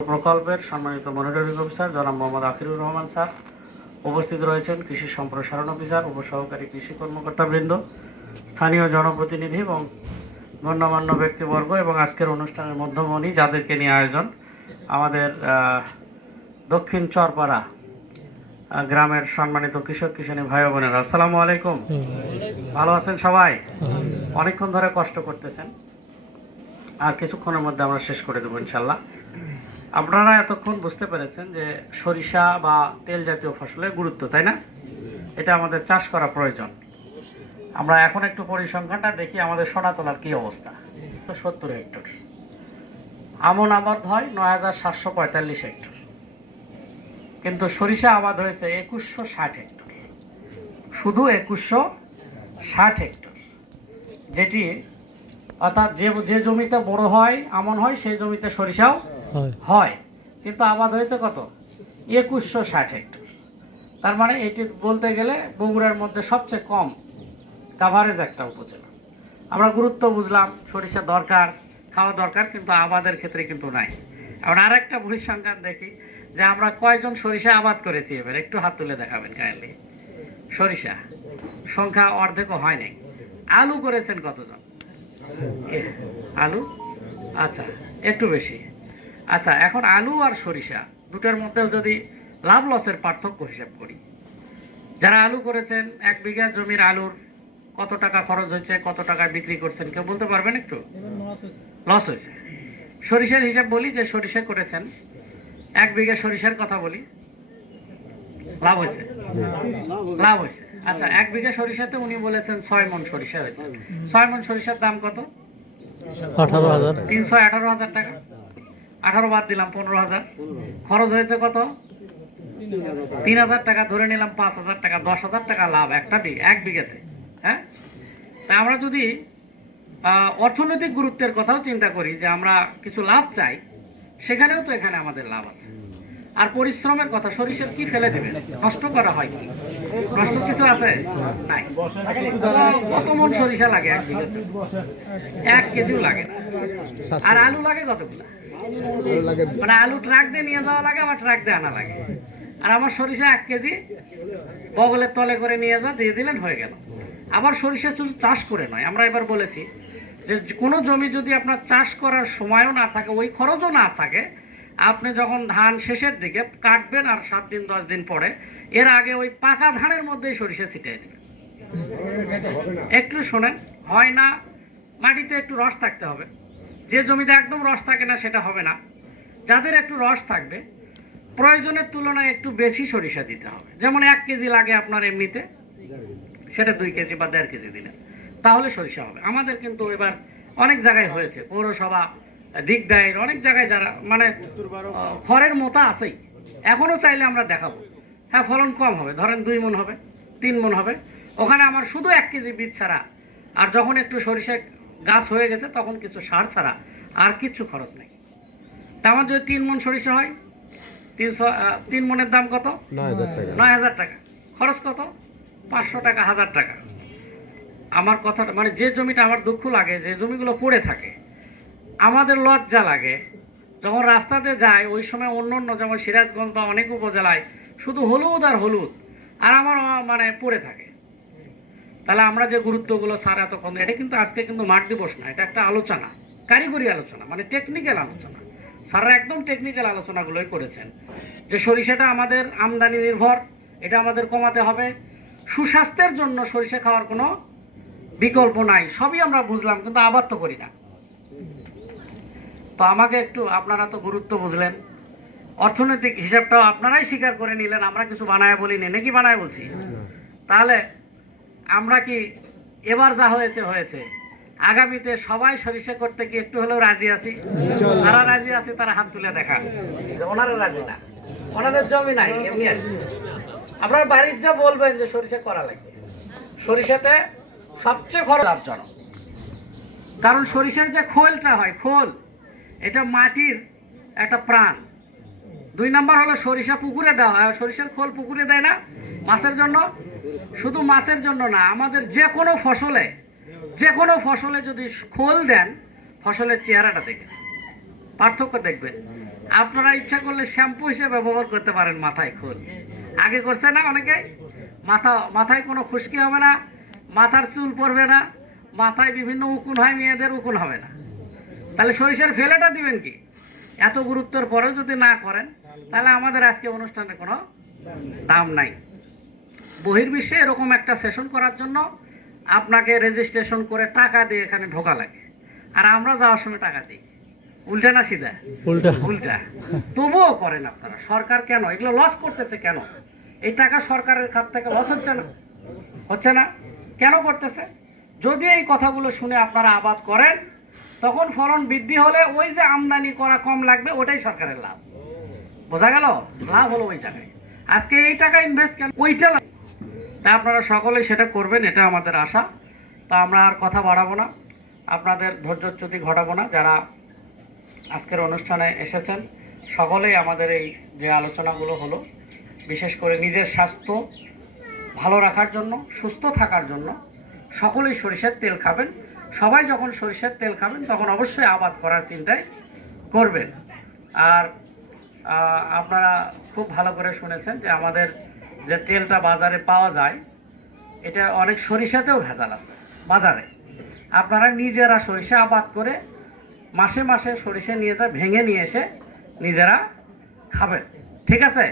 প্রকল্পের সম্মানিত monitoring officer জনাব মোহাম্মদ আখিরুর রহমান স্যার, উপস্থিত রয়েছেন কৃষি সম্প্রসারণ অফিসার, উপসহকারী কৃষি কর্মকর্তাবৃন্দ, স্থানীয় জনপ্রতিনিধি এবং গণ্যমান্য ব্যক্তিবর্গ এবং আজকের অনুষ্ঠানের মধ্যমণি যাদেরকে নিয়ে আয়োজন, আমাদের দক্ষিণ চরপাড়া গ্রামের সম্মানিত কৃষক কিষানী ভাই বোনেরা, আসসালামু আলাইকুম। ভালো আছেন সবাই? অনেকক্ষণ ধরে কষ্ট করতেছেন, আর কিছুক্ষণের মধ্যে আমরা শেষ করে দেবো ইনশাল্লাহ। আপনারা এতক্ষণ বুঝতে পেরেছেন যে সরিষা বা তেল জাতীয় ফসলের গুরুত্ব, তাই না? এটা আমাদের চাষ করা প্রয়োজন। আমরা এখন একটু পরিসংখ্যানটা দেখি আমাদের সোনাতলার কী অবস্থা। 70 হেক্টর আমন আবাদ হয় ৯,৭৪৫ হেক্টর, কিন্তু সরিষা আবাদ হয়েছে ২১৬০ হেক্টর, শুধু ২১৬০ হেক্টর, যেটি অর্থাৎ যে জমিতে বড় হয় আমন হয় সেই জমিতে সরিষাও হয়, কিন্তু আবাদ হয়েছে কত? ২১৬০ হেক্টর। তার মানে এটি বলতে গেলে বগুড়ার মধ্যে সবচেয়ে কম কাভারেজ একটা উপজেলা। আমরা গুরুত্ব বুঝলাম, সরিষা দরকার, খাওয়া দরকার, কিন্তু আবাদের ক্ষেত্রে কিন্তু নাই। এখন আর একটা পরিসংখ্যান দেখি যে আমরা কয়জন সরিষা আবাদ করেছি। এবার একটু হাত তুলে দেখাবেন কাইন্ডলি। সরিষা সংখ্যা অর্ধেকও হয় নাই। আলু করেছেন কতজন? আলু, আচ্ছা একটু বেশি। আচ্ছা, এখন আলু আর সরিষা দুটোর মধ্যে যদি লাভ লসের পার্থক্য হিসাব করি, যারা আলু করেছেন 1 বিঘা জমির আলুর কত টাকা খরচ হয়েছে, কত টাকায় বিক্রি করছেন, কেউ বলতে পারবেন? একটু লস হয়েছে। সরিষার হিসাব বলি, যে সরিষা করেছেন 1 বিঘা সরিষার কথা বলি, লাভ হয়েছে, লাভ হয়েছে। আচ্ছা, 1 বিঘা সরিষাতে উনি বলেছেন 6 মণ সরিষা হয়েছে। 6 মণ সরিষার দাম কত? 318,000 টাকা। 18 বাদ দিলাম 15,000। খরচ হয়েছে কত? 3,000 টাকা। ধরে নিলাম 5,000 টাকা, 10,000 টাকা লাভ এক বিঘাতে। হ্যাঁ, তা আমরা যদি অর্থনৈতিক গুরুত্বের কথাও চিন্তা করি, যে আমরা কিছু লাভ চাই, সেখানেও তো এখানে আমাদের লাভ আছে। আর পরিশ্রমের কথা, সরিষার কি ফেলে দেবে? নষ্ট করা হয় কি? নষ্ট কিছু আছে? নাই। কত মন সরিষা লাগে 1 বিঘাতে? 1 কেজিও লাগে না। আর আলু লাগে কতগুলো? মানে আলু ট্রাক দিয়ে নিয়ে যাওয়া লাগে, আবার ট্রাক দিয়ে আনা লাগে। আর আমার সরিষা 1 কেজি বগলের তলে করে নিয়ে যাওয়া, দিয়ে দিলেন, হয়ে গেল। আবার সরিষা শুধু চাষ করে নয়, আমরা এবার বলেছি যে কোনো জমি যদি আপনার চাষ করার সময়ও না থাকে, ওই খরচও না থাকে, আপনি যখন ধান শেষের দিকে কাটবেন আর 7 দিন 10 দিন পরে, এর আগে ওই পাকা ধানের মধ্যেই সরিষা ছিটিয়ে দেবেন। একটু শোনেন, হয় না, মাটিতে একটু রস থাকতে হবে। যে জমিতে একদম রস থাকে না সেটা হবে না। যাদের একটু রস থাকবে, প্রয়োজনের তুলনায় একটু বেশি সরিষা দিতে হবে। যেমন 1 কেজি লাগে আপনার এমনিতে, সেটা 2 কেজি বা 1.5 কেজি দিলেন, তাহলে সরিষা হবে। আমাদের কিন্তু এবার অনেক জায়গায় হয়েছে, পৌরসভা, দিকদায়ের অনেক জায়গায়, যারা মানে খড়ের মোতা আছেই, এখনও চাইলে আমরা দেখাবো। হ্যাঁ, ফলন কম হবে, ধরেন 2 মণ হবে, 3 মণ হবে, ওখানে আমার শুধু 1 কেজি বীজ ছাড়া, আর যখন একটু সরিষা গাছ হয়ে গেছে তখন কিছু সার ছাড়া আর কিচ্ছু খরচ নেই। তা আমার যদি 3 মণ সরিষা হয়, 3 মণের দাম কত? 9,000 টাকা। খরচ কত? 500 টাকা, 1000 টাকা। আমার কথাটা মানে, যে জমিটা আমার দুঃখ লাগে, যে জমিগুলো পড়ে থাকে, আমাদের লজ্জা লাগে যখন রাস্তাতে যায়, ওই সময় অন্য যেমন সিরাজগঞ্জ বা অনেক উপজেলায় শুধু হলুদ আর হলুদ, আর আমার মানে পড়ে থাকে। তাহলে আমরা যে গুরুত্বগুলো স্যার এতক্ষণ, এটা কিন্তু আজকে কিন্তু মাঠ দিবস না, এটা একটা আলোচনা, কারিগরি আলোচনা, মানে টেকনিক্যাল আলোচনা। স্যাররা একদম টেকনিক্যাল আলোচনাগুলোই করেছেন, যে সরিষাটা আমাদের আমদানি নির্ভর, এটা আমাদের কমাতে হবে। সুস্বাস্থ্যের জন্য সরিষা খাওয়ার কোনো বিকল্প নাই, সবই আমরা বুঝলাম, কিন্তু আবাদ তো করি না। তো আমাকে একটু, আপনারা তো গুরুত্ব বুঝলেন, অর্থনৈতিক হিসাবটাও আপনারাই স্বীকার করে নিলেন, আমরা কিছু বানায় বলিনি, নাকি বানায় বলছি? তাহলে আমরা কি এবার যা হয়েছে হয়েছে, আগামীতে সবাই সরিষা করতে কি একটু হলেও রাজি আছি? যারা রাজি আছে তারা হাত তুলে দেখান। ওনারা রাজি না, ওনাদের জমি নাই, এমনি আছে। আপনার বাড়ির যা বলবেন যে সরিষা করা লাগবে। সরিষাতে সবচেয়ে খরচ লাভজনক, কারণ সরিষার যে খোলটা হয়, খোল, এটা মাটির একটা প্রাণ। 2 নাম্বার হলো সরিষা পুকুরে দেওয়া হয়, সরিষার খোল পুকুরে দেয় না মাছের জন্য। শুধু মাছের জন্য না, আমাদের যে কোনো ফসলে যদি খোল দেন, ফসলের চেহারাটা দেখবেন, পার্থক্য দেখবেন। আপনারা ইচ্ছা করলে শ্যাম্পু হিসেবে ব্যবহার করতে পারেন মাথায় খোল। আগে করছে না অনেকে? মাথায় কোনো খুশকি হবে না, মাথার চুল পড়বে না, মাথায় বিভিন্ন উকুন হয়, মেয়েদের উকুন হবে না। তাহলে সরিষার ফেলেটা দিবেন কি? এত গুরুত্বের পরেও যদি না করেন তাহলে আমাদের আজকে অনুষ্ঠানের কোনো দাম নাই। বহির্বিশ্বে এরকম একটা সেশন করার জন্য আপনাকে রেজিস্ট্রেশন করে টাকা দিয়ে এখানে ঢোকা লাগে, আর আমরা যাওয়ার সময় টাকা দিই। উল্টা না সিধা? উল্টা। উল্টা। তবুও করেন আপনারা। সরকার কেন এগুলো লস করতেছে? কেন এই টাকা সরকারের খাত থেকে লস হচ্ছে না? হচ্ছে না কেন করতেছে? যদি এই কথাগুলো শুনে আপনারা আবাদ করেন, তখন ফলন বৃদ্ধি হলে ওই যে আমদানি করা কম লাগবে, ওটাই সরকারের লাভ। বোঝা গেল? লাভ হলো ওই জায়গায়। আজকে এই টাকা ইনভেস্ট কেন ওইটা। তা আপনারা সকলেই সেটা করবেন, এটা আমাদের আশা। তা আমরা আর কথা বাড়াবো না, আপনাদের ধৈর্যচ্যুতি ঘটাবো না। যারা আজকের অনুষ্ঠানে এসেছেন সকলেই আমাদের এই যে আলোচনাগুলো হলো, বিশেষ করে নিজের স্বাস্থ্য ভালো রাখার জন্য, সুস্থ থাকার জন্য সকলেই সরিষার তেল খাবেন। সবাই যখন সরিষার তেল খাবেন তখন অবশ্যই আবাদ করার চিন্তায় করবেন। আর আপনারা খুব ভালো করে শুনেছেন যে আমাদের যে তেলটা বাজারে পাওয়া যায়, এটা অনেক সরিষাতেও ভেজাল আছে বাজারে। আপনারা নিজেরা সরিষা আবাদ করে মাসে মাসে সরিষা নিয়ে যা ভেঙে নিয়ে এসে নিজেরা খাবেন, ঠিক আছে?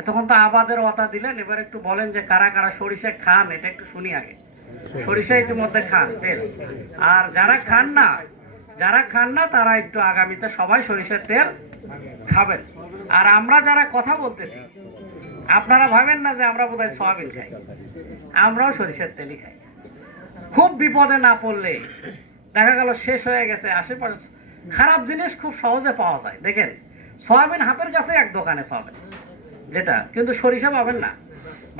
এতক্ষণ তো আবাদের কথা দিলেন, এবার একটু বলেন যে কারা কারা সরিষা খান, এটা একটু শুনি আগে। সরিষা ইতিমধ্যে খান তেল, আর যারা খান না তারা একটু আগামীতে সবাই সরিষার তেল খাবেন। আর আমরা যারা কথা বলতেছি, আপনারা ভাবেন না যে আমরা বোধহয় সয়াবিন খাই, আমরাও সরিষার তেলই খাই। খুব বিপদে না পড়লে দেখা গেল শেষ হয়ে গেছে, আশেপাশে খারাপ জিনিস খুব সহজে পাওয়া যায়। দেখেন, সয়াবিন হাতের কাছে এক দোকানে পাবেন যেটা, কিন্তু সরিষা পাবেন না।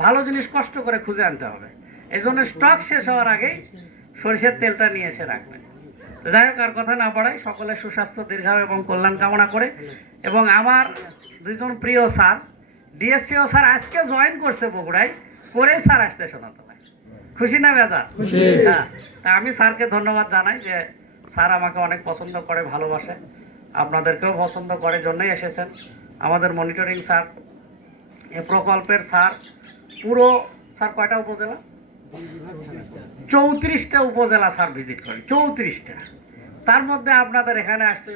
ভালো জিনিস কষ্ট করে খুঁজে আনতে হবে। এই জন্য স্টক শেষ হওয়ার আগেই সরিষার তেলটা নিয়ে এসে রাখবেন। যাই হোক, আর কথা না বাড়াই, সকলের সুস্বাস্থ্য, দীর্ঘায়ু এবং কল্যাণ কামনা করে, এবং আমার দুইজন প্রিয় স্যার, ডিএসসিও স্যার আজকে জয়েন করছে বগুড়ায়, করে স্যার আসছে শোনাতে। খুশি না বেজার? হ্যাঁ। তা আমি স্যারকে ধন্যবাদ জানাই যে স্যার আমাকে অনেক পছন্দ করে, ভালোবাসে, আপনাদেরকেও পছন্দ করে জন্যই এসেছেন। আমাদের মনিটরিং স্যার, এ প্রকল্পের স্যার, পুরো স্যার কয়টা উপজেলা? 34টা উপজেলা স্যার ভিজিট করেন, 34টা। তার মধ্যে আপনাদের এখানে আসছে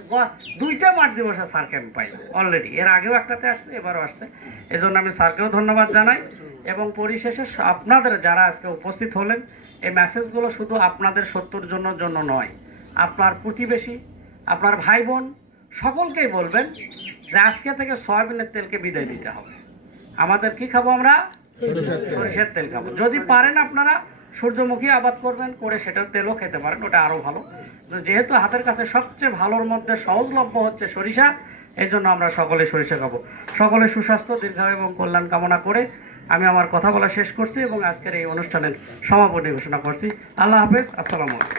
2টা মাঠ দিবসে স্যারকে আমি পাই অলরেডি। এর আগেও একটাতে আসছে, এবারও আসছে। এই জন্য আমি স্যারকেও ধন্যবাদ জানাই। এবং পরিশেষে আপনাদের যারা আজকে উপস্থিত হলেন, এই মেসেজগুলো শুধু আপনাদের সত্যর জন্য নয়, আপনার প্রতিবেশী, আপনার ভাই বোন সকলকেই বলবেন যে আজকে থেকে সয়াবিনের তেলকে বিদায় দিতে হবে। আমাদের কি খাবো আমরা? সরিষার তেল খাবো। যদি পারেন আপনারা সূর্যমুখী আবাদ করবেন, করে সেটার তেলও খেতে পারেন, ওটা আরও ভালো। যেহেতু হাতের কাছে সবচেয়ে ভালোর মধ্যে সহজলভ্য হচ্ছে সরিষা, এই জন্য আমরা সকলে সরিষা খাবো। সকলে সুস্বাস্থ্য, দীর্ঘায়ু এবং কল্যাণ কামনা করে আমি আমার কথা বলা শেষ করছি এবং আজকের এই অনুষ্ঠানের সমাপনী ঘোষণা করছি। আল্লাহ হাফেজ, আসসালামু আলাইকুম।